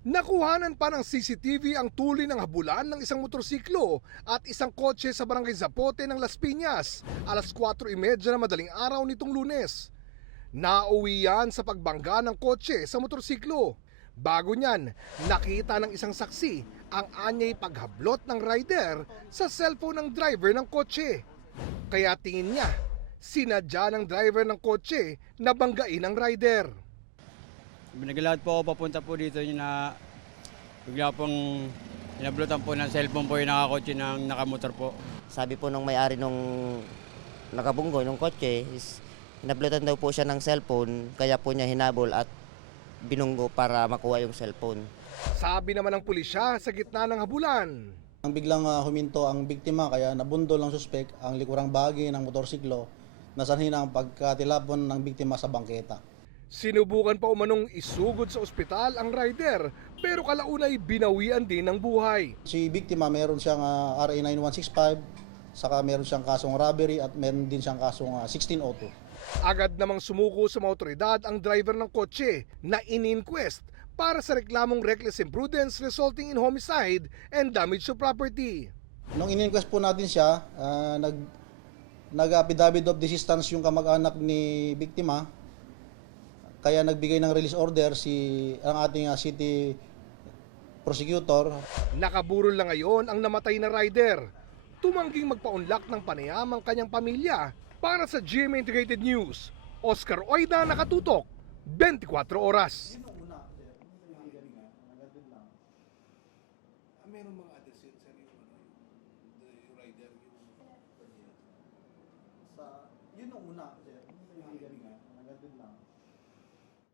Nakuhanan pa ng CCTV ang tuloy ng habulan ng isang motorsiklo at isang kotse sa barangay Zapote ng Las Piñas, alas 4:30 na madaling araw nitong Lunes. Nauwi yan sa pagbangga ng kotse sa motorsiklo. Bago niyan, nakita ng isang saksi ang anyay paghablot ng rider sa cellphone ng driver ng kotse. Kaya tingin niya, sinadya ng driver ng kotse na banggain ang rider. Naglalakad po ako papunta po dito na bigla pong inablutan po ng cellphone po yung nakakotse ng nakamotor po. Sabi po nung may-ari nung nakabunggo ng kotse is inablutan daw po siya ng cellphone kaya po niya hinabol at binunggo para makuha yung cellphone. Sabi naman ng pulisya sa gitna ng habulan. Ang biglang huminto ang biktima kaya nabundol ng suspek ang likurang bahagi ng motorsiklo na sanhin ang pagkatilapon ng biktima sa bangketa. Sinubukan pa umanong isugod sa ospital ang rider pero kalaunay binawian din ng buhay. Si biktima meron siyang RA 9165, saka meron siyang kasong robbery at meron din siyang kasong 1602. Agad namang sumuko sa mga otoridad ang driver ng kotse na in-inquest para sa reklamong reckless imprudence resulting in homicide and damage to property. Nung in-inquest po natin siya, nag-affidavit of desistance yung kamag-anak ni biktima. Kaya nagbigay ng release order ang ating city prosecutor. Nakaburol lang ngayon ang namatay na rider. Tumangging magpaunlak ng panayam ang kanyang pamilya. Para sa GMA Integrated News, Oscar Oida, nakatutok, 24 oras.